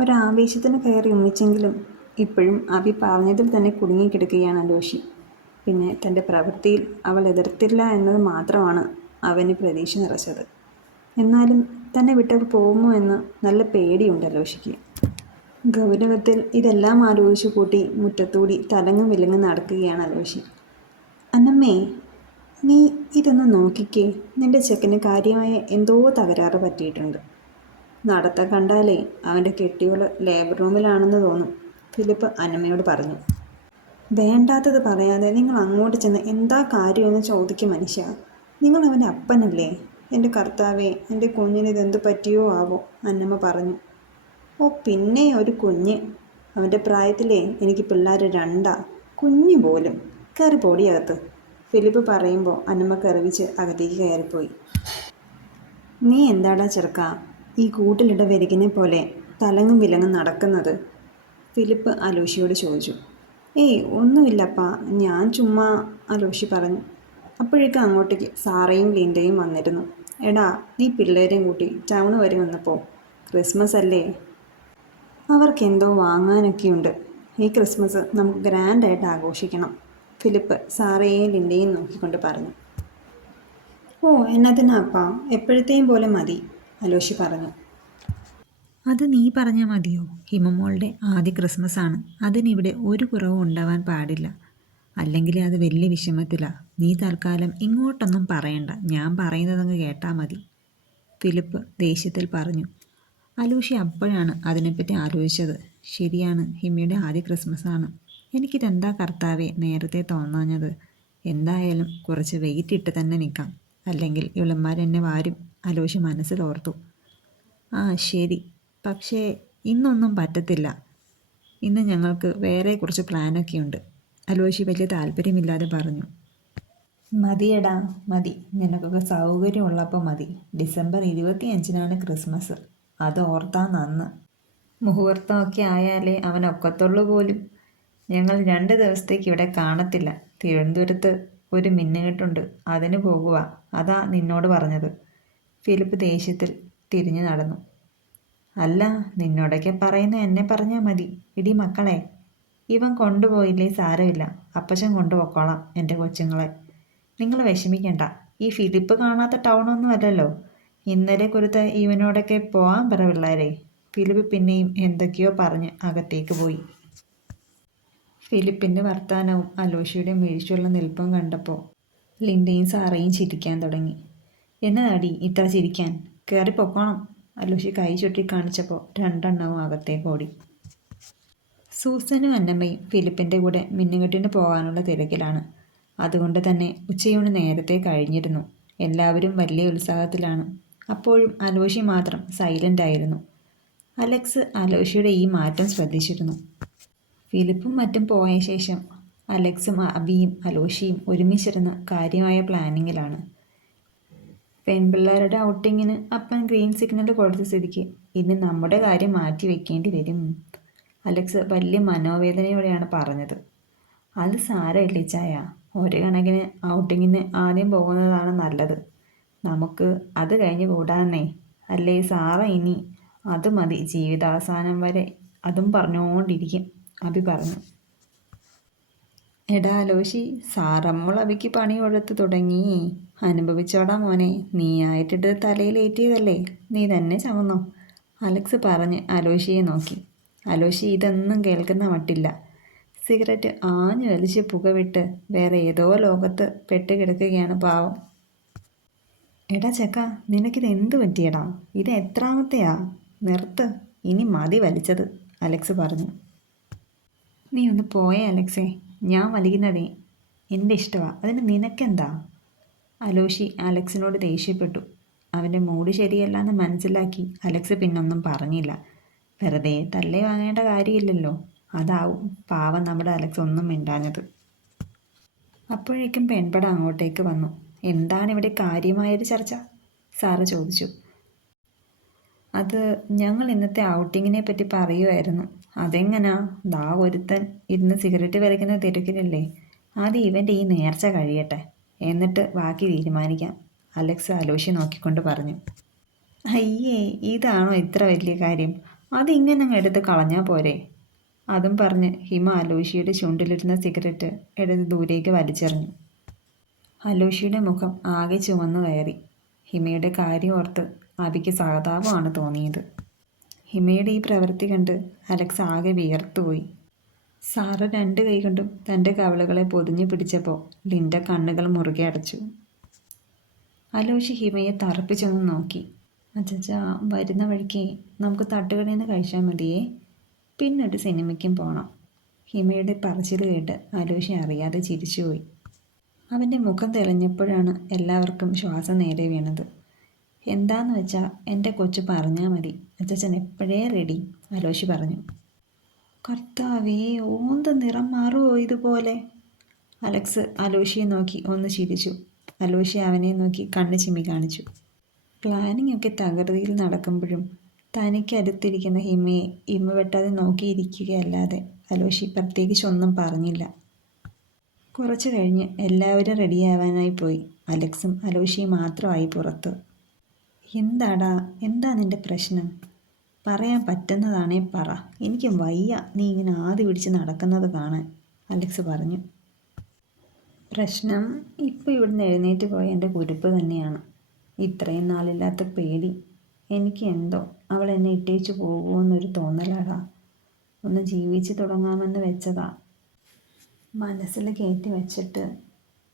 ഒരാവേശത്തിന് കയറി ഒന്നിച്ചെങ്കിലും ഇപ്പോഴും അഭി പറഞ്ഞതിൽ തന്നെ കുടുങ്ങിക്കിടക്കുകയാണ് അലോഷി. പിന്നെ തൻ്റെ പ്രവൃത്തിയിൽ അവൾ എതിർത്തില്ല എന്നത് മാത്രമാണ് അവന് പ്രതീക്ഷ നിറച്ചത്. എന്നാലും തന്നെ വിട്ടവർ പോകുമോ എന്ന് നല്ല പേടിയുണ്ട് അലോഷിക്ക്. ഗൗരവത്തിൽ ഇതെല്ലാം ആലോചിച്ചു കൂട്ടി മുറ്റത്തൂടി തലങ്ങും വിലങ്ങും നടക്കുകയാണ് അലോഷി. അന്നമ്മേ, നീ ഇതൊന്ന് നോക്കിക്കേ, നിന്റെ ചെക്കന് കാര്യമായ എന്തോ തകരാറ് പറ്റിയിട്ടുണ്ട്. നടത്തം കണ്ടാലേ അവൻ്റെ കെട്ടിയോള് ലേബർ റൂമിലാണെന്ന് തോന്നും, ഫിലിപ്പ് അന്നമ്മയോട് പറഞ്ഞു. വേണ്ടാത്തത് പറയാതെ നിങ്ങൾ അങ്ങോട്ട് ചെന്ന് എന്താ കാര്യമെന്ന് ചോദിക്കും മനുഷ്യ. നിങ്ങൾ അവൻ്റെ അപ്പനല്ലേ? എൻ്റെ കർത്താവേ, എൻ്റെ കുഞ്ഞിന് ഇതെന്ത് പറ്റിയോ ആവോ, അന്നമ്മ പറഞ്ഞു. ഓ പിന്നെ ഒരു കുഞ്ഞ്, അവൻ്റെ പ്രായത്തിലേ എനിക്ക് പിള്ളേർ രണ്ടാ, കുഞ്ഞു പോലും. കയറി പൊടിയകത്ത്, ഫിലിപ്പ് പറയുമ്പോൾ അന്നമ്മ കറിവിച്ച് അകത്തേക്ക് കയറിപ്പോയി. നീ എന്താടാ ചെറുക്ക ഈ കൂട്ടിലിട വെരുകിനെ പോലെ തലങ്ങും വിലങ്ങും നടക്കുന്നത്? ഫിലിപ്പ് അലോഷിയോട് ചോദിച്ചു. ഏയ് ഒന്നുമില്ലപ്പാ, ഞാൻ ചുമ്മാ, അലോഷി പറഞ്ഞു. അപ്പോഴേക്കും അങ്ങോട്ടേക്ക് സാറയും ലിൻഡയും വന്നിരുന്നു. എടാ, നീ പിള്ളേരെയും കൂട്ടി ടൗൺ വരെ വന്നപ്പോൾ ക്രിസ്മസ് അല്ലേ, അവർക്കെന്തോ വാങ്ങാനൊക്കെയുണ്ട്. ഈ ക്രിസ്മസ് നമുക്ക് ഗ്രാൻഡായിട്ട് ആഘോഷിക്കണം, ഫിലിപ്പ് സാറയെയും ലിൻഡയെയും നോക്കിക്കൊണ്ട് പറഞ്ഞു. ഓ എന്നതിനാപ്പാ, എപ്പോഴത്തെയും പോലെ മതി, അലോഷി പറഞ്ഞു. അത് നീ പറഞ്ഞാൽ മതിയോ? ഹിമമോളുടെ ആദ്യ ക്രിസ്മസ് ആണ്, അതിനിവിടെ ഒരു കുറവും ഉണ്ടാവാൻ പാടില്ല. അല്ലെങ്കിൽ അത് വലിയ വിഷമത്തിലാണ്. നീ തൽക്കാലം ഇങ്ങോട്ടൊന്നും പറയണ്ട, ഞാൻ പറയുന്നതങ്ങ് കേട്ടാൽ മതി, ഫിലിപ്പ് ദേഷ്യത്തിൽ പറഞ്ഞു. അലോഷി അപ്പോഴാണ് അതിനെപ്പറ്റി ആലോചിച്ചത്. ശരിയാണ്, ഹിമയുടെ ആദ്യ ക്രിസ്മസ് ആണ്. എനിക്കിതെന്താ കർത്താവേ നേരത്തെ തോന്നാഞ്ഞത്? എന്തായാലും കുറച്ച് വെയിറ്റ് ഇട്ട് തന്നെ നിൽക്കാം, അല്ലെങ്കിൽ ഇവളന്മാരെന്നെ വാരും, അലോഷി മനസ്സിലോർത്തു. ആ ശരി, പക്ഷേ ഇന്നൊന്നും പറ്റത്തില്ല. ഇന്ന് ഞങ്ങൾക്ക് വേറെ കുറച്ച് പ്ലാനൊക്കെയുണ്ട്, അലോഷി വലിയ താല്പര്യമില്ലാതെ പറഞ്ഞു. മതിയടാ മതി, നിനക്കൊക്കെ സൗകര്യമുള്ളപ്പോൾ മതി. ഡിസംബർ 25-നാണ് ക്രിസ്മസ്, അത് ഓർത്താ നന്ന്. മുഹൂർത്തമൊക്കെ ആയാലേ അവനൊക്കത്തുള്ളൂ പോലും. ഞങ്ങൾ 2 ദിവസത്തേക്ക് ഇവിടെ കാണത്തില്ല. തിരുവനന്തപുരത്ത് ഒരു മിന്നുകെട്ടുണ്ട്, അതിന് പോകുക, അതാ നിന്നോട് പറഞ്ഞത്. ഫിലിപ്പ് ദേഷ്യത്തിൽ തിരിഞ്ഞു നടന്നു. അല്ല, നിന്നോടൊക്കെ പറയുന്ന എന്നെ പറഞ്ഞാൽ മതി. ഇടി മക്കളെ, ഇവൻ കൊണ്ടുപോയില്ലേ സാരമില്ല, അപ്പച്ചൻ കൊണ്ടുപോയിക്കോളാം എൻ്റെ കൊച്ചുങ്ങളെ. നിങ്ങൾ വിഷമിക്കണ്ട, ഈ ഫിലിപ്പ് കാണാത്ത ടൗണൊന്നും അല്ലല്ലോ. ഇന്നലെ കുരുത്ത ഇവനോടൊക്കെ പോകാൻ പറ പിള്ളേരെ. ഫിലിപ്പ് പിന്നെയും എന്തൊക്കെയോ പറഞ്ഞ് അകത്തേക്ക് പോയി. ഫിലിപ്പിൻ്റെ വർത്താനവും അലോഷിയുടെ മിഴിച്ചുള്ള നിൽപ്പും കണ്ടപ്പോൾ ലിൻഡയും സാറയും ചിരിക്കാൻ തുടങ്ങി. എന്നതാടി ഇത്ര ചിരിക്കാൻ? കയറി പൊക്കോണം, അലോഷി കൈ ചുറ്റി കാണിച്ചപ്പോൾ 2 എണ്ണവും അകത്തേക്ക് ഓടി. സൂസനും അന്നമ്മയും ഫിലിപ്പിൻ്റെ കൂടെ മിന്നുകെട്ടിന് പോകാനുള്ള തിരക്കിലാണ്. അതുകൊണ്ട് തന്നെ ഉച്ചയൂണ് നേരത്തെ കഴിഞ്ഞിരുന്നു. എല്ലാവരും വലിയ ഉത്സാഹത്തിലാണ്. അപ്പോഴും അലോഷി മാത്രം സൈലൻ്റ് ആയിരുന്നു. അലക്സ് അലോഷിയുടെ ഈ മാറ്റം ശ്രദ്ധിച്ചിരുന്നു. ഫിലിപ്പും മറ്റും പോയ ശേഷം അലക്സും അബിയും അലോഷിയും ഒരുമിച്ചിരുന്ന് കാര്യമായ പ്ലാനിങ്ങിലാണ്. പെൺപിള്ളേരുടെ ഔട്ടിങ്ങിന് അപ്പൻ ഗ്രീൻ സിഗ്നൽ കൊടുത്ത സ്ഥിതിക്ക് ഇനി നമ്മുടെ കാര്യം മാറ്റി വെക്കേണ്ടി വരും, അലക്സ് വലിയ മനോവേദനയോടെയാണ് പറഞ്ഞത്. അത് സാരമില്ല ചായ, ഒരു കണക്കിന് ഔട്ടിങ്ങിന് ആദ്യം പോകുന്നതാണ് നല്ലത്. നമുക്ക് അത് കഴിഞ്ഞ് കൂടാന്നേ, അല്ലേ സാറ? ഇനി അത് മതി, ജീവിതാവസാനം വരെ അതും പറഞ്ഞുകൊണ്ടിരിക്കും, അബി പറഞ്ഞു. എടാ അലോഷി, സാറമ്മോൾ അബിക്ക് പണി കൊടുത്ത് തുടങ്ങി. അനുഭവിച്ചോടാ മോനെ, നീയായിട്ടിട്ട് തലയിലേറ്റിയതല്ലേ, നീ തന്നെ ചമന്നോ, അലക്സ് പറഞ്ഞ് അലോഷിയെ നോക്കി. അലോഷി ഇതൊന്നും കേൾക്കുന്ന മട്ടില്ല. സിഗരറ്റ് ആഞ്ഞു വലിച്ച് പുകവിട്ട് വേറെ ഏതോ ലോകത്ത് പെട്ട് കിടക്കുകയാണ് പാവം. എടാ ചെക്ക, നിനക്കിത് എന്ത് പറ്റിയടാ? ഇത് എത്രാമത്തെയാ? നിർത്ത്, ഇനി മതി വലിച്ചത്, അലക്സ് പറഞ്ഞു. നീ ഒന്ന് പോയേ അലക്സേ, ഞാൻ വലിക്കുന്നതേ എൻ്റെ ഇഷ്ടമാണ്, അതിന് നിനക്കെന്താ? അലോഷി അലക്സിനോട് ദേഷ്യപ്പെട്ടു. അവൻ്റെ മൂഡ് ശരിയല്ല മനസ്സിലാക്കി അലക്സ് പിന്നൊന്നും പറഞ്ഞില്ല. വെറുതെ തല്ലേ വാങ്ങേണ്ട കാര്യമില്ലല്ലോ, അതാവും പാവം നമ്മുടെ അലക്സ് ഒന്നും മിണ്ടാഞ്ഞത്. അപ്പോഴേക്കും പെൺപട അങ്ങോട്ടേക്ക് വന്നു. എന്താണിവിടെ കാര്യമായൊരു ചർച്ച, സാറ് ചോദിച്ചു. അത് ഞങ്ങൾ ഇന്നത്തെ ഔട്ടിങ്ങിനെ പറ്റി പറയുമായിരുന്നു. അതെങ്ങനാ? ദാ ഒരുത്തൻ ഇരുന്ന് സിഗരറ്റ് വലിക്കുന്ന തിരക്കിലല്ലേ. ആദ്യം ഇവൻ്റെ ഈ നേർച്ച കഴിയട്ടെ, എന്നിട്ട് ബാക്കി തീരുമാനിക്കാം, അലക്സ് അലോഷി നോക്കിക്കൊണ്ട് പറഞ്ഞു. അയ്യേ, ഇതാണോ ഇത്ര വലിയ കാര്യം? അതിങ്ങനെ അങ്ങ് എടുത്ത് കളഞ്ഞാൽ പോരെ. അതും പറഞ്ഞ് ഹിമ അലോഷിയുടെ ചുണ്ടിലിരുന്ന സിഗരറ്റ് എടുത്ത് ദൂരേക്ക് വലിച്ചെറിഞ്ഞു. അലോഷിയുടെ മുഖം ആകെ ചുവന്നു കയറി. ഹിമയുടെ കാര്യം ഓർത്ത് അബിക്ക് സഹതാപമാണ് തോന്നിയത്. ഹിമയുടെ ഈ പ്രവൃത്തി കണ്ട് അലക്സ് ആകെ വിയർത്തുപോയി. സാറ് 2 കൈ കൊണ്ടും തൻ്റെ കവിളുകളെ പൊതിഞ്ഞു പിടിച്ചപ്പോൾ ലിൻഡ കണ്ണുകൾ മുറുകെ അടച്ചു. അലോഷി ഹിമയെ തറപ്പിച്ചൊന്ന് നോക്കി. അച്ചച്ചാ, വരുന്ന വഴിക്ക് നമുക്ക് തട്ടുകടയിൽ നിന്ന് കഴിച്ചാൽ മതിയേ, പിന്നൊരു സിനിമയ്ക്കും പോകണം. ഹിമയുടെ പറച്ചിൽ കേട്ട് അലോഷി അറിയാതെ ചിരിച്ചുപോയി. അവൻ്റെ മുഖം തെളിഞ്ഞപ്പോഴാണ് എല്ലാവർക്കും ശ്വാസം നേരെ വീണത്. എന്താന്ന് വെച്ചാൽ എൻ്റെ കൊച്ചു പറഞ്ഞാൽ മതി, അച്ചച്ചൻ എപ്പോഴേ റെഡി, അലോഷി പറഞ്ഞു. കർത്താവേ, ഓന്ത് നിറം മാറുമോ ഇതുപോലെ? അലക്സ് അലോഷിയെ നോക്കി ഒന്ന് ചിരിച്ചു. അലോഷി അവനെ നോക്കി കണ്ണ് ചിമ്മി കാണിച്ചു. പ്ലാനിംഗ് ഒക്കെ തകൃതിയിൽ നടക്കുമ്പോഴും തനിക്കടുത്തിരിക്കുന്ന ഹിമയെ ഹിമ വെട്ടാതെ നോക്കിയിരിക്കുകയല്ലാതെ അലോഷി പ്രത്യേകിച്ചൊന്നും പറഞ്ഞില്ല. കുറച്ചു കഴിഞ്ഞ് എല്ലാവരും റെഡിയാവാനായി പോയി. അലക്സും അലോഷിയും മാത്രമായി പുറത്ത്. എന്താടാ, എന്താ നിൻ്റെ പ്രശ്നം? പറയാൻ പറ്റുന്നതാണേ പറ, എനിക്ക് വയ്യ നീ ഇങ്ങനെ ആദ്യ പിടിച്ച് നടക്കുന്നത് കാണാൻ, അലക്സ് പറഞ്ഞു. പ്രശ്നം ഇപ്പോൾ ഇവിടുന്ന് എഴുന്നേറ്റ് പോയ എൻ്റെ കുരുപ്പ് തന്നെയാണ്. ഇത്രയും നാളില്ലാത്ത പേടി. എനിക്ക് എന്തോ അവൾ എന്നെ ഇട്ടേച്ചു പോകുമോയെന്നൊരു തോന്നലാടാ. ഒന്ന് ജീവിച്ച് തുടങ്ങാമെന്ന് വെച്ചതാ. മനസ്സിൽ കയറ്റി വെച്ചിട്ട്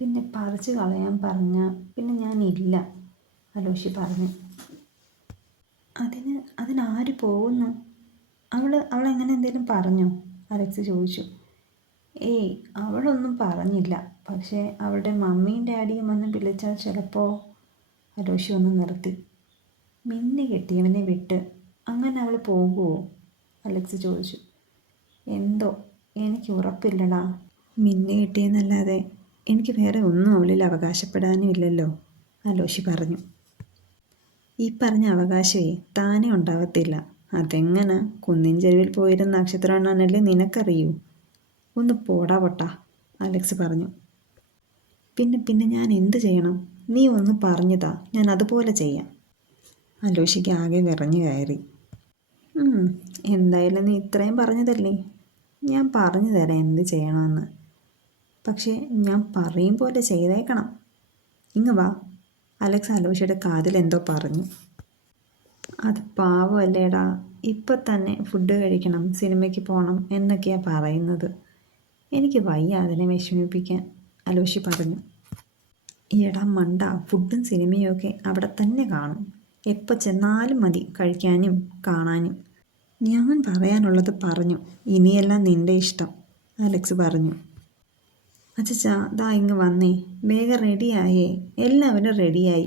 പിന്നെ പറിച്ചു കളയാൻ പറഞ്ഞാൽ പിന്നെ ഞാനില്ല, അലോഷി പറഞ്ഞു. അതിനാര് പോകുന്നു? അവളെങ്ങനെ എന്തെങ്കിലും പറഞ്ഞോ? അലക്സ് ചോദിച്ചു. ഏയ്, അവളൊന്നും പറഞ്ഞില്ല. പക്ഷേ അവളുടെ മമ്മിയും ഡാഡിയും വന്ന് വിളിച്ചാൽ ചിലപ്പോൾ. അലോഷി ഒന്ന് നിർത്തി. മിന്നി കെട്ടിയവനെ വിട്ട് അങ്ങനെ അവൾ പോകുമോ? അലക്സ് ചോദിച്ചു. എന്തോ എനിക്ക് ഉറപ്പില്ലടാ. മിന്നി കെട്ടിയെന്നല്ലാതെ എനിക്ക് വേറെ ഒന്നും അവളിൽ അവകാശപ്പെടാനും ഇല്ലല്ലോ, അലോഷി പറഞ്ഞു. ഈ പറഞ്ഞ അവകാശമേ താനേ ഉണ്ടാവത്തില്ല. അതെങ്ങനെ? കുന്നിൻ ചെരുവിൽ പോയിരുന്ന നക്ഷത്രമാണെന്നല്ലേ നിനക്കറിയൂ. ഒന്ന് പോടാ പൊട്ടാ, അലക്സ് പറഞ്ഞു. പിന്നെ ഞാൻ എന്ത് ചെയ്യണം? നീ ഒന്ന് പറഞ്ഞതാ, ഞാൻ അതുപോലെ ചെയ്യാം. അലോഷിക്ക് ആകെ വിറഞ്ഞു കയറി. എന്തായാലും നീ ഇത്രയും പറഞ്ഞതല്ലേ, ഞാൻ പറഞ്ഞു തരാം എന്ത് ചെയ്യണമെന്ന്. പക്ഷേ ഞാൻ പറയും പോലെ ചെയ്തേക്കണം. ഇങ്ങ് വാ, അലക്സ് അലോഷിയുടെ കാതിൽ എന്തോ പറഞ്ഞു. അത് പാവമല്ലേടാ, ഇപ്പം തന്നെ ഫുഡ് കഴിക്കണം, സിനിമയ്ക്ക് പോകണം എന്നൊക്കെയാണ് പറയുന്നത്. എനിക്ക് വയ്യ അതിനെ വിഷമിപ്പിക്കാൻ, അലോഷി പറഞ്ഞു. എടാ മണ്ട, ഫുഡും സിനിമയും ഒക്കെ അവിടെ തന്നെ കാണും. എപ്പോൾ ചെന്നാലും മതി കഴിക്കാനും കാണാനും. ഞാൻ പറയാനുള്ളത് പറഞ്ഞു, ഇനിയെല്ലാം നിൻ്റെ ഇഷ്ടം, അലക്സ് പറഞ്ഞു. അച്ചച്ചാ, ദാ ഇങ്ങ് വന്നേ, വേഗം റെഡിയായേ. എല്ലാവരും റെഡിയായി.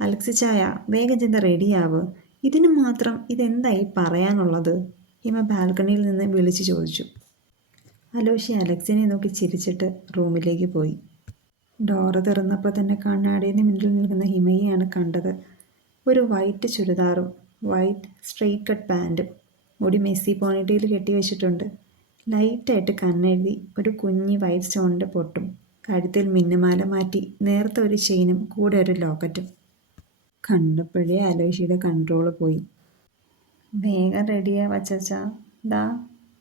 അലക്സ് ചായ, വേഗം ചെന്ന് റെഡിയാവ്. ഇതിന് മാത്രം ഇതെന്തായി പറയാനുള്ളത്? ഹിമ ബാൽക്കണിയിൽ നിന്ന് വിളിച്ചു ചോദിച്ചു. അലോഷി അലക്സിനെ നോക്കി ചിരിച്ചിട്ട് റൂമിലേക്ക് പോയി. ഡോറ് തുറന്നപ്പോൾ തന്നെ കണ്ണാടിയുടെ മുന്നിൽ നിൽക്കുന്ന ഹിമയെയാണ് കണ്ടത്. ഒരു വൈറ്റ് ചുരിദാറും വൈറ്റ് സ്ട്രെയിറ്റ് കട്ട് പാൻറ്റും, മുടി മെസ്സി പോണിറ്റയിൽ കെട്ടി വെച്ചിട്ടുണ്ട്. ലൈറ്റായിട്ട് കണ്ണെഴുതി, ഒരു കുഞ്ഞി വൈറ്റ് സ്റ്റോണിൻ്റെ പൊട്ടും, കഴുത്തിൽ മിന്നുമാല മാറ്റി നേർത്ത ഒരു ചെയിനും കൂടെ ഒരു ലോക്കറ്റും. കണ്ടപ്പോഴേ അലോഷിയുടെ കൺട്രോൾ പോയി. വേഗം റെഡിയാ വച്ചാ, ദാ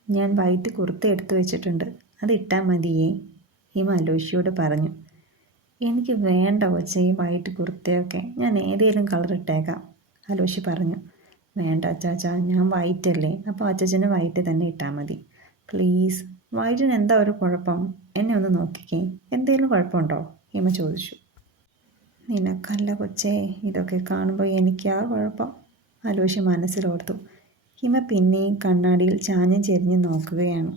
ഞാൻ വൈറ്റ് കുർത്ത എടുത്തു വെച്ചിട്ടുണ്ട്, അത് ഇട്ടാൽ മതിയേ, ഹിമ അലോഷിയോട് പറഞ്ഞു. എനിക്ക് വേണ്ട കൊച്ചേ ഈ വൈറ്റ് കുർത്തയൊക്കെ, ഞാൻ ഏതെങ്കിലും കളർ ഇട്ടേക്കാം, അലോഷി പറഞ്ഞു. വേണ്ട അച്ചാച്ചാ, ഞാൻ വൈറ്റ് അല്ലേ, അപ്പോൾ അച്ചാച്ചന് വൈറ്റ് തന്നെ ഇട്ടാൽ മതി പ്ലീസ്. വൈറ്റിന് എന്താ ഒരു കുഴപ്പം? എന്നെ ഒന്ന് നോക്കിക്കേ, എന്തെങ്കിലും കുഴപ്പമുണ്ടോ? ഹിമ ചോദിച്ചു. നിനക്കല്ല കൊച്ചേ, ഇതൊക്കെ കാണുമ്പോൾ എനിക്കാ കുഴപ്പം, അലോഷി മനസ്സിലോർത്തു. ഹിമ പിന്നെയും കണ്ണാടിയിൽ ചാഞ്ഞും ചെരിഞ്ഞ് നോക്കുകയാണ്.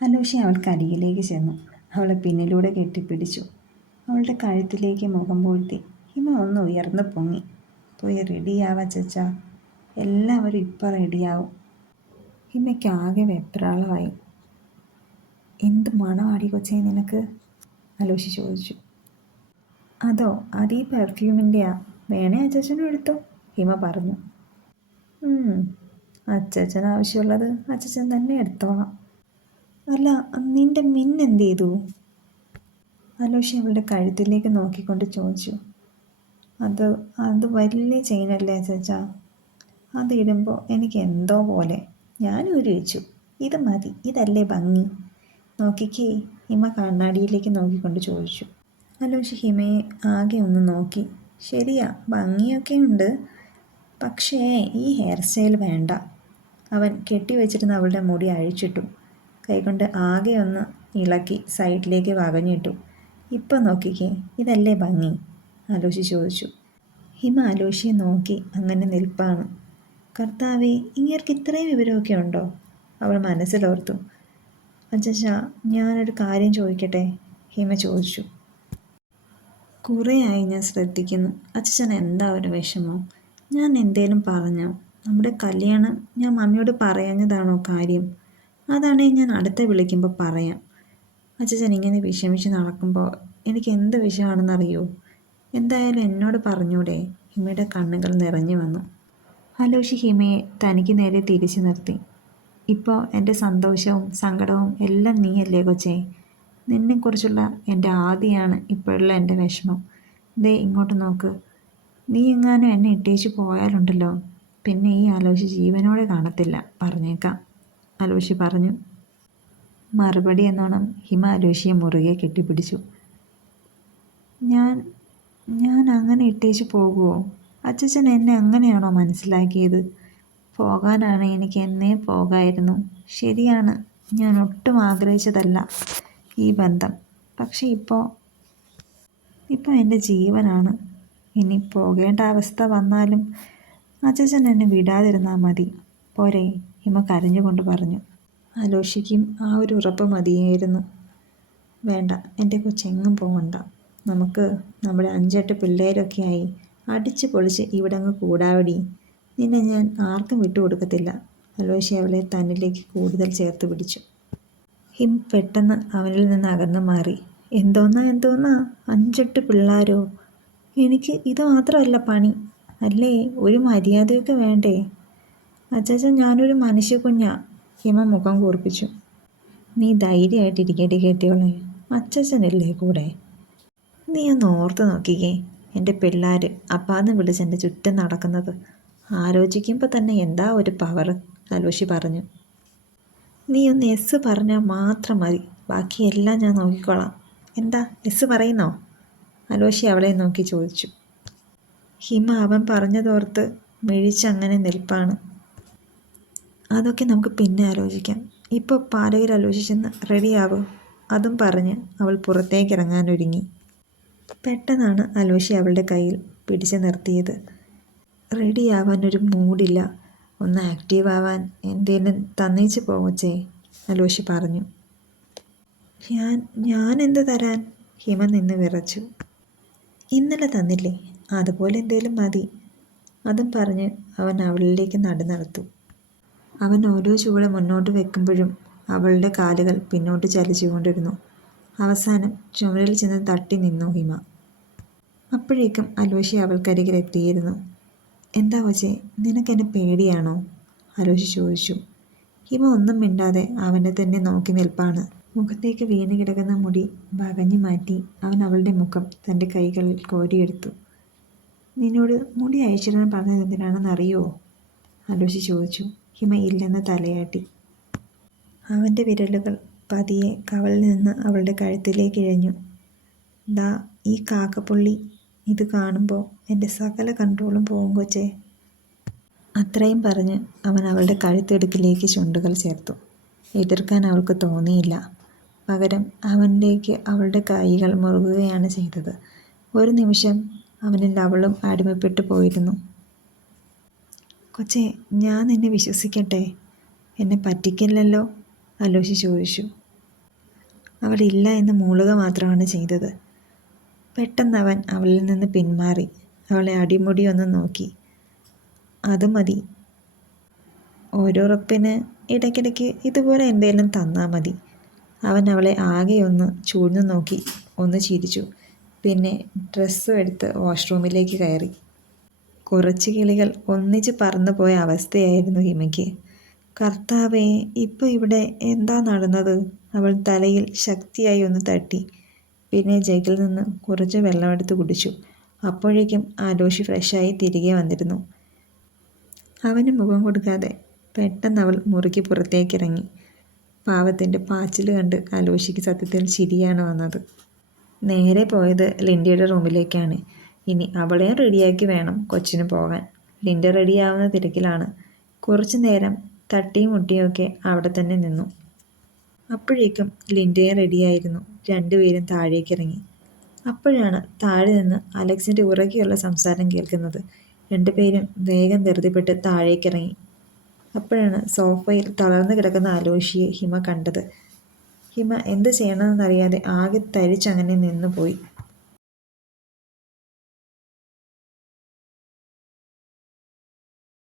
അലോഷി അവൾക്ക് അരികിലേക്ക് ചെന്നു. അവളെ പിന്നിലൂടെ കെട്ടിപ്പിടിച്ചു. അവളുടെ കഴുത്തിലേക്ക് മുഖം പൂഴ്ത്തി. ഹിമ ഒന്ന് ഉയർന്നു പൊങ്ങി. പോയി റെഡിയാവാ ചച്ചാ, എല്ലാവരും ഇപ്പം റെഡിയാവും. ഹിമയ്ക്കാകെ വെപ്രാളമായി. എന്ത് മണമാടി കൊച്ചേ നിനക്ക്? അലോഷി ചോദിച്ചു. അതോ, അത് ഈ പെർഫ്യൂമിൻ്റെയാ, വേണേ അച്ചാച്ചനും എടുത്തോ, ഹിമ പറഞ്ഞു. അച്ചാച്ചന് ആവശ്യമുള്ളത് അച്ചാച്ചൻ തന്നെ എടുത്തോളാം. അല്ല, നിൻ്റെ മിന്നെന്ത് ചെയ്തു? അലോഷി അവളുടെ കഴുത്തിലേക്ക് നോക്കിക്കൊണ്ട് ചോദിച്ചു. അത് വലിയ ചെയിനല്ലേ അച്ചാച്ചാ, അതിടുമ്പോൾ എനിക്ക് എന്തോ പോലെ. ഞാനും ഊരിവെച്ചു. ഇത് മതി, ഇതല്ലേ ഭംഗി. നോക്കിക്കേ, ഹിമ കണ്ണാടിയിലേക്ക് നോക്കിക്കൊണ്ട് ചോദിച്ചു. അലോഷി ഹിമയെ ആകെ ഒന്ന് നോക്കി. ശരിയാ, ഭംഗിയൊക്കെ ഉണ്ട്, പക്ഷേ ഈ ഹെയർ സ്റ്റൈൽ വേണ്ട. അവൻ കെട്ടിവെച്ചിരുന്ന അവളുടെ മുടി അഴിച്ചിട്ടു. കൈകൊണ്ട് ആകെ ഒന്ന് ഇളക്കി സൈഡിലേക്ക് വകഞ്ഞിട്ടു. ഇപ്പം നോക്കിക്കേ, ഇതല്ലേ ഭംഗി? അലോഷി ചോദിച്ചു. ഹിമ അലോഷിയെ നോക്കി അങ്ങനെ നിൽപ്പാണ്. കർത്താവേ, ഇങ്ങേർക്ക് ഇത്രയും വിവരമൊക്കെ ഉണ്ടോ? അവൾ മനസ്സിലോർത്തു. അച്ഛാ, ഞാനൊരു കാര്യം ചോദിക്കട്ടെ? ഹിമ ചോദിച്ചു. കുറേയായി ഞാൻ ശ്രദ്ധിക്കുന്നു. അച്ഛൻ എന്താ ഒരു വിഷമം? ഞാൻ എന്തേലും പറഞ്ഞോ? നമ്മുടെ കല്യാണം ഞാൻ മമ്മിയോട് പറയാഞ്ഞതാണോ കാര്യം? അതാണെങ്കിൽ ഞാൻ അടുത്ത വിളിക്കുമ്പോൾ പറയാം. അച്ഛൻ ഇങ്ങനെ വിഷമിച്ച് നടക്കുമ്പോൾ എനിക്ക് എന്ത് വിഷമാണെന്നറിയോ? എന്തായാലും എന്നോട് പറഞ്ഞൂടെ? ഹിമയുടെ കണ്ണുകൾ നിറഞ്ഞു വന്നു. അലോഷി ഹിമയെ തനിക്ക് നേരെ തിരിച്ചു നിർത്തി. ഇപ്പോൾ എൻ്റെ സന്തോഷവും സങ്കടവും എല്ലാം നീയല്ലേ കൊച്ചേ? നിന്നെക്കുറിച്ചുള്ള എൻ്റെ ആദിയാണ് ഇപ്പോഴുള്ള എൻ്റെ വിഷമം. ദേ ഇങ്ങോട്ട് നോക്ക്. നീ എങ്ങാനും എന്നെ ഇട്ടേച്ച് പോയാലുണ്ടല്ലോ, പിന്നെ ഈ അലോഷി ജീവനോടെ കാണത്തില്ല, പറഞ്ഞേക്കാം, അലോഷി പറഞ്ഞു. മറുപടി എന്നോണം ഹിമ അലോഷിയെ മുറുകെ കെട്ടിപ്പിടിച്ചു. ഞാൻ അങ്ങനെ ഇട്ടേച്ച് പോകുമോ? അച്ഛൻ എന്നെ അങ്ങനെയാണോ മനസ്സിലാക്കിയത്? പോകാനാണ് എനിക്ക് എന്നേ പോകായിരുന്നു. ശരിയാണ്, ഞാൻ ഒട്ടും ആഗ്രഹിച്ചതല്ല ഈ ബന്ധം. പക്ഷെ ഇപ്പോൾ എൻ്റെ ജീവനാണ്. ഇനി പോകേണ്ട അവസ്ഥ വന്നാലും അച്ഛൻ എന്നെ വിടാതിരുന്നാൽ മതി, പോരെ? ഹിമ കരഞ്ഞുകൊണ്ട് പറഞ്ഞു. അലോഷിക്കും ആ ഒരു ഉറപ്പ് മതിയായിരുന്നു. വേണ്ട, എൻ്റെ കൊച്ചെങ്ങും പോകണ്ട. നമുക്ക് നമ്മുടെ 5-8 പിള്ളേരൊക്കെ ആയി അടിച്ച് പൊളിച്ച് ഇവിടെ അങ്ങ് കൂടാവടി. നിന്നെ ഞാൻ ആർക്കും വിട്ടുകൊടുക്കത്തില്ല. അലോഷി അവളെ തന്നിലേക്ക് കൂടുതൽ ചേർത്ത് പിടിച്ചു. ഹിം പെട്ടെന്ന് അവനിൽ നിന്ന് അകന്നു മാറി. എന്തോന്നാ 5-8 പിള്ളേരോ? എനിക്ക് ഇത് മാത്രമല്ല പണി, അല്ലേ? ഒരു മര്യാദയൊക്കെ വേണ്ടേ? അച്ചാച്ചൻ, ഞാനൊരു മനുഷ്യ കുഞ്ഞാ. ഹിമ മുഖം കൂർപ്പിച്ചു. നീ ധൈര്യമായിട്ടിരിക്കേണ്ടി കേട്ടിയോളെ, അച്ചാച്ചനല്ലേ കൂടെ. നീ ഒന്ന് ഓർത്ത് നോക്കിക്കേ, എൻ്റെ പിള്ളേർ അപ്പാന്ന് വിളിച്ച് എൻ്റെ ചുറ്റും നടക്കുന്നത്. ആലോചിക്കുമ്പോൾ തന്നെ എന്താ ഒരു പവർ, അലോഷി പറഞ്ഞു. നീ ഒന്ന് എസ് പറഞ്ഞാൽ മാത്രം മതി, ബാക്കിയെല്ലാം ഞാൻ നോക്കിക്കോളാം. എന്താ എസ് പറയുന്നോ? അലോഷി അവളെ നോക്കി ചോദിച്ചു. ഹിമ അവൻ പറഞ്ഞതോർത്ത് മിഴിച്ചങ്ങനെ നിൽപ്പാണ്. അതൊക്കെ നമുക്ക് പിന്നെ ആലോചിക്കാം. ഇപ്പോൾ പാലകർ ആലോചിച്ചെന്ന് റെഡിയാവോ? അതും പറഞ്ഞ് അവൾ പുറത്തേക്ക് ഇറങ്ങാനൊരുങ്ങി. പെട്ടെന്നാണ് അലോഷി അവളുടെ കയ്യിൽ പിടിച്ചു നിർത്തിയത്. റെഡിയാവാനൊരു മൂഡില്ല, ഒന്ന് ആക്റ്റീവ് ആവാൻ എന്തേലും തന്നേച്ച് പോവച്ചേ, അലോഷി പറഞ്ഞു. ഞാൻ എന്ത് തരാൻ? ഹിമ നിന്ന് വിറച്ചു. ഇന്നലെ തന്നില്ലേ, അതുപോലെ എന്തേലും മതി. അതും പറഞ്ഞ് അവൻ അവളിലേക്ക് നടത്തു. അവൻ ഓരോ ചുവട് മുന്നോട്ട് വെക്കുമ്പോഴും അവളുടെ കാലുകൾ പിന്നോട്ട് ചലിച്ചുകൊണ്ടിരുന്നു. അവസാനം ചുമരിൽ ചെന്ന് തട്ടി നിന്നു ഹിമ. അപ്പോഴേക്കും അലോഷി അവൾക്കരികിൽ എത്തിയിരുന്നു. എന്താ കൊച്ചേ, നിനക്കെന്നെ പേടിയാണോ? അലോഷി ചോദിച്ചു. ഹിമ ഒന്നും മിണ്ടാതെ അവനെ തന്നെ നോക്കി നിൽപ്പാണ്. മുഖത്തേക്ക് വീണ് കിടക്കുന്ന മുടി വകഞ്ഞു മാറ്റി അവൻ അവളുടെ മുഖം തൻ്റെ കൈകളിൽ കോരിയെടുത്തു. നിന്നോട് മുടി അയച്ചിടാൻ പറഞ്ഞത് എന്തിനാണെന്ന് അറിയുമോ? അലോഷി ചോദിച്ചു. ഹിമ ഇല്ലെന്ന് തലയാട്ടി. അവൻ്റെ വിരലുകൾ പതിയെ കവളിൽ നിന്ന് അവളുടെ കഴുത്തിലേക്ക് ഇഴഞ്ഞു. ദാ ഈ കാക്കപ്പുള്ളി, ഇത് കാണുമ്പോൾ എൻ്റെ സകല കൺട്രോളും പോകും കൊച്ചേ. അത്രയും പറഞ്ഞ് അവൻ അവളുടെ കഴുത്തിടുക്കിലേക്ക് ചുണ്ടുകൾ ചേർത്തു. എതിർക്കാൻ അവൾക്ക് തോന്നിയില്ല. പകരം അവനിലേക്ക് അവളുടെ കൈകൾ മുറുകുകയാണ് ചെയ്തത്. ഒരു നിമിഷം അവനിൽ അവളും അടിമപ്പെട്ടു പോയിരുന്നു. കൊച്ചേ, ഞാൻ നിന്നെ വിശ്വസിക്കട്ടെ? എന്നെ പറ്റിക്കില്ലല്ലോ? അലോഷി ചോദിച്ചു. അവളില്ല എന്ന് മൂളുക മാത്രമാണ് ചെയ്തത്. പെട്ടെന്ന് അവൻ അവളിൽ നിന്ന് പിന്മാറി അവളെ അടിമുടി ഒന്ന് നോക്കി. അത് മതി, ഓരോറപ്പിന് ഇടയ്ക്കിടയ്ക്ക് ഇതുപോലെ എന്തെങ്കിലും തന്നാൽ മതി. അവൻ അവളെ ആകെ ഒന്ന് ചൂഴ്ന്നു നോക്കി, ഒന്ന് ചിരിച്ചു. പിന്നെ ഡ്രസ്സും എടുത്ത് വാഷ്റൂമിലേക്ക് കയറി. കുറച്ച് കിളികൾ ഒന്നിച്ച് പറന്നു പോയ അവസ്ഥയായിരുന്നു ഹിമയ്ക്ക്. കർത്താവേ, ഇപ്പോൾ ഇവിടെ എന്താ നടന്നത്? അവൾ തലയിൽ ശക്തിയായി ഒന്ന് തട്ടി. പിന്നെ ജഗിൽ നിന്ന് കുറച്ച് വെള്ളമെടുത്ത് കുടിച്ചു. അപ്പോഴേക്കും അലോഷി ഫ്രഷായി തിരികെ വന്നിരുന്നു. അവന് മുഖം കൊടുക്കാതെ പെട്ടെന്ന് അവൾ മുറിക്ക് പുറത്തേക്കിറങ്ങി. പാവത്തിൻ്റെ പാച്ചിൽ കണ്ട് അലോഷിക്ക് സത്യത്തിൽ ചിരിയാണ് വന്നത്. നേരെ പോയത് ലിൻഡയുടെ റൂമിലേക്കാണ്. ഇനി അവളെയും റെഡിയാക്കി വേണം കൊച്ചിന് പോകാൻ. ലിൻഡ റെഡിയാവുന്ന തിരക്കിലാണ്. കുറച്ചു നേരം തട്ടിയും മുട്ടിയൊക്കെ അവിടെ തന്നെ നിന്നു. അപ്പോഴേക്കും ലിൻഡയും റെഡിയായിരുന്നു. രണ്ടുപേരും താഴേക്കിറങ്ങി. അപ്പോഴാണ് താഴെ നിന്ന് അലക്സിൻ്റെ ഉറക്കെയുള്ള സംസാരം കേൾക്കുന്നത്. രണ്ടുപേരും വേഗം ധൃതിപ്പെട്ട് താഴേക്കിറങ്ങി. അപ്പോഴാണ് സോഫയിൽ തളർന്നു കിടക്കുന്ന അലോഷിയെ ഹിമ കണ്ടത്. ഹിമ എന്ത് ചെയ്യണമെന്നറിയാതെ ആകെ തരിച്ചങ്ങനെ നിന്നുപോയി.